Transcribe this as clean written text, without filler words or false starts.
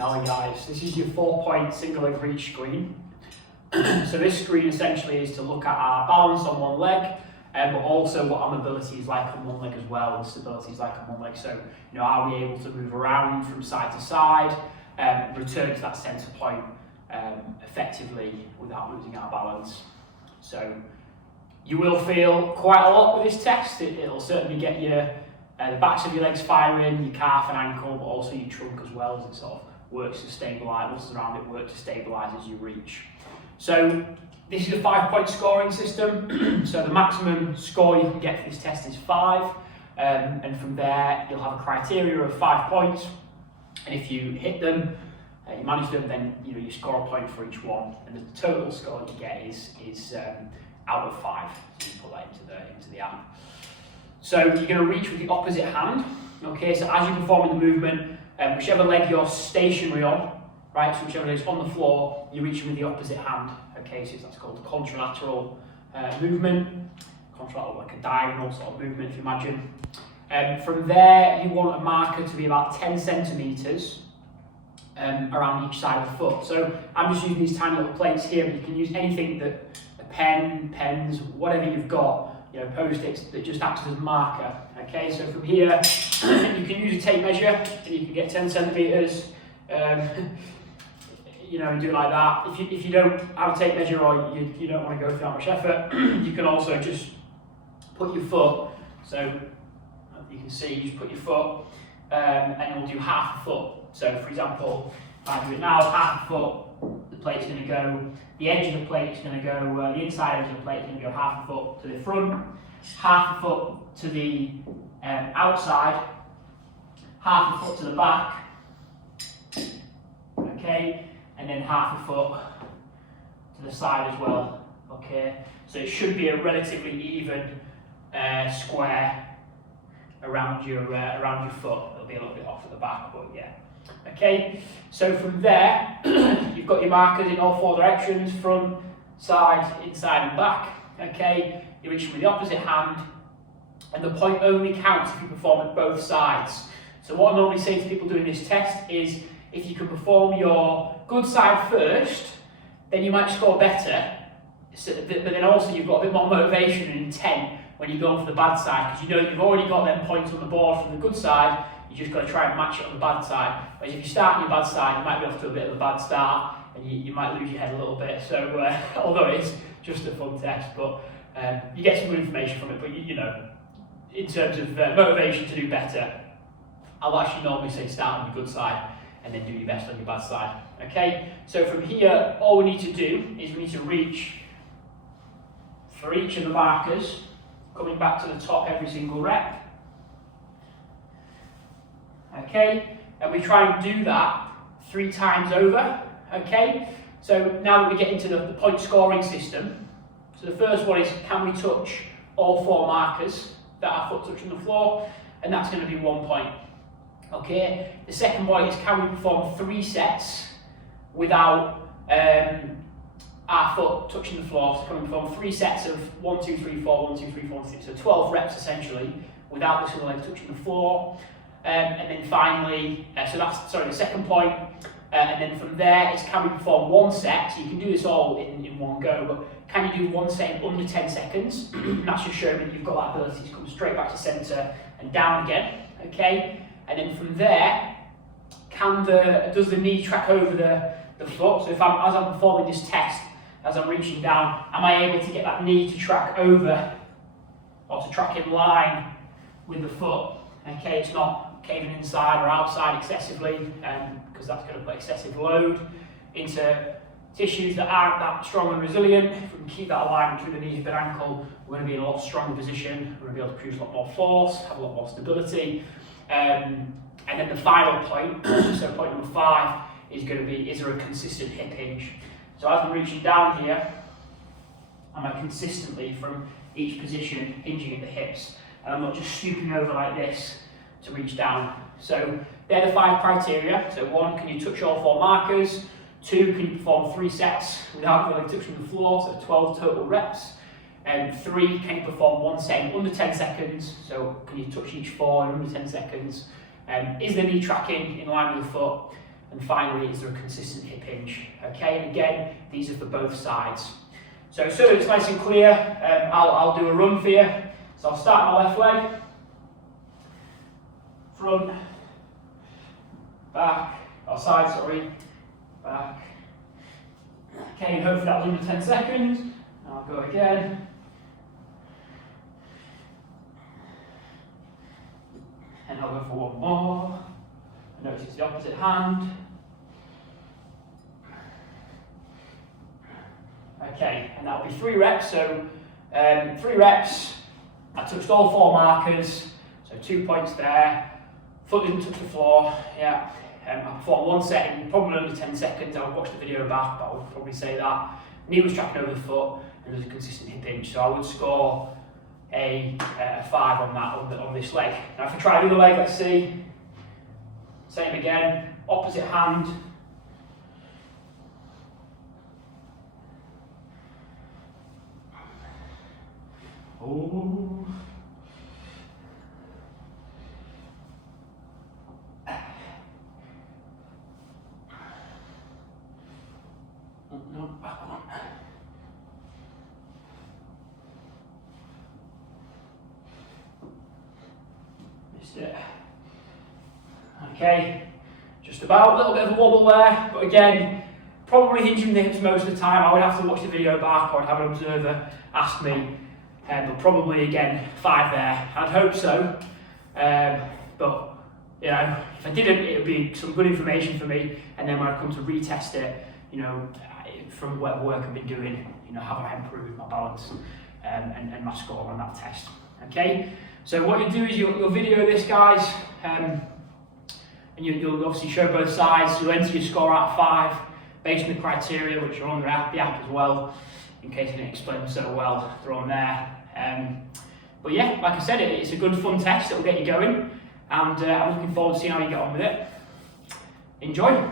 Now guys, this is your 4-point single leg reach screen. So this screen essentially is to look at our balance on one leg, but also what our mobility is like on one leg as well, and stability is like on one leg. So, are we able to move around from side to side, return to that centre point effectively without losing our balance. So you will feel quite a lot with this test. It'll certainly get your the backs of your legs firing, your calf and ankle, but also your trunk as well, as it sort of works to stabilise, muscles around it work to stabilise as you reach. So this is a 5-point scoring system. So the maximum score you can get for this test is 5, and from there you'll have a criteria of 5 points, and if you hit them, you manage them, then you score a point for each one, and the total score you get is out of 5. So you put that into the app. So you're going to reach with the opposite hand. Okay, so as you're performing the movement, whichever leg you're stationary on, right, so whichever leg is on the floor, you're reaching with the opposite hand. Okay, so that's called the contralateral movement. Contralateral, like a diagonal sort of movement, if you imagine. From there, you want a marker to be about 10 centimetres around each side of the foot. So I'm just using these tiny little plates here, but you can use anything that, a pen, pens, whatever you've got, post-its that just acts as a marker. Okay, so from here, you can use a tape measure, and you can get 10 centimetres, and do it like that. If you don't have a tape measure, or you don't want to go through that much effort, you can also just put your foot, so you can see, you just put your foot, and you'll do half a foot. So for example, if I do it now, half a foot, the plate's going to go, the edge of the plate is going to go, the inside edge of the plate is going to go half a foot to the front, half a foot to the outside, half a foot to the back, okay, and then half a foot to the side as well, okay. So it should be a relatively even square around your foot. It'll be a little bit off at the back, but yeah. Okay, so from there, you've got your markers in all 4 directions, front, side, inside and back. Okay, you're reaching with the opposite hand, and the point only counts if you perform at both sides. So what I normally say to people doing this test is, if you can perform your good side first, then you might score better, but then also you've got a bit more motivation and intent when you're going for the bad side, because you've already got them points on the board from the good side. You just got to try and match it on the bad side. Whereas if you start on your bad side, you might be off to a bit of a bad start, and you might lose your head a little bit. So although it's just a fun test, but you get some good information from it. But in terms of motivation to do better, I'll actually normally say start on your good side and then do your best on your bad side. Okay. So from here, all we need to do is we need to reach for each of the markers, coming back to the top every single rep. Okay, and we try and do that 3 times over. Okay, so now that we get into the point scoring system, so the first one is, can we touch all 4 markers that our foot touching the floor, and that's going to be 1 point. Okay, the second one is, can we perform 3 sets without our foot touching the floor? So can we perform 3 sets of 1, 2, 3, 4, 1, 2, 3, 4, 1, 2, so 12 reps essentially without the single leg touching the floor. And then finally, so that's the second point, and then from there is, can we perform 1 set? So you can do this all in one go, but can you do 1 set in under 10 seconds? That's just showing that you've got that ability to come straight back to centre and down again. Okay, and then from there, does the knee track over the foot? So as I'm performing this test, as I'm reaching down, am I able to get that knee to track over, or to track in line with the foot? Okay, it's not caving inside or outside excessively, because that's going to put excessive load into tissues that aren't that strong and resilient. If we can keep that alignment between the knee, hip and ankle, we're going to be in a lot stronger position. We're going to be able to produce a lot more force, have a lot more stability. And then the final point, so point number 5, is going to be, is there a consistent hip hinge? So as I'm reaching down here, am I consistently from each position hinging at the hips? And I'm not just stooping over like this to reach down. So they're the 5 criteria. So 1, can you touch all 4 markers? 2, can you perform 3 sets without really touching the floor? So 12 total reps. And 3, can you perform 1 set in under 10 seconds? So can you touch each 4 in under 10 seconds? Is the knee tracking in line with the foot? and finally, is there a consistent hip hinge? Okay, and again, these are for both sides. So it's nice and clear, I'll do a run for you. So I'll start my left leg, front, back, or side, sorry, back. Okay, and hopefully that was under 10 seconds. I'll go again. And I'll go for one more. Notice it's the opposite hand. Okay, and that'll be 3 reps. So 3 reps, I touched all 4 markers, so 2 points there. Foot didn't touch the floor, yeah. I performed 1 set in probably under 10 seconds. I would watch the video back, but I would probably say that. Knee was tracking over the foot, and there's a consistent hip hinge. So I would score a 5 on that, on this leg. Now if I try the other leg, let's see. Same again, opposite hand. Oh. No, back on. Missed it. Okay, just about, a little bit of a wobble there, but again, probably hinging the hips most of the time. I would have to watch the video back, or I'd have an observer ask me, but probably again, 5 there. I'd hope so, but you know, if I didn't, it would be some good information for me, and then when I come to retest it, you know, from whatever work I've been doing, you know, have I improved my balance and my score on that test. Okay, so what you do is you'll video this, guys, and you'll obviously show both sides. You'll enter your score out of 5 based on the criteria, which are on the app as well, in case I didn't explain them so well, they're on there. But yeah, like I said, it's a good fun test that will get you going, and I'm looking forward to seeing how you get on with it. Enjoy!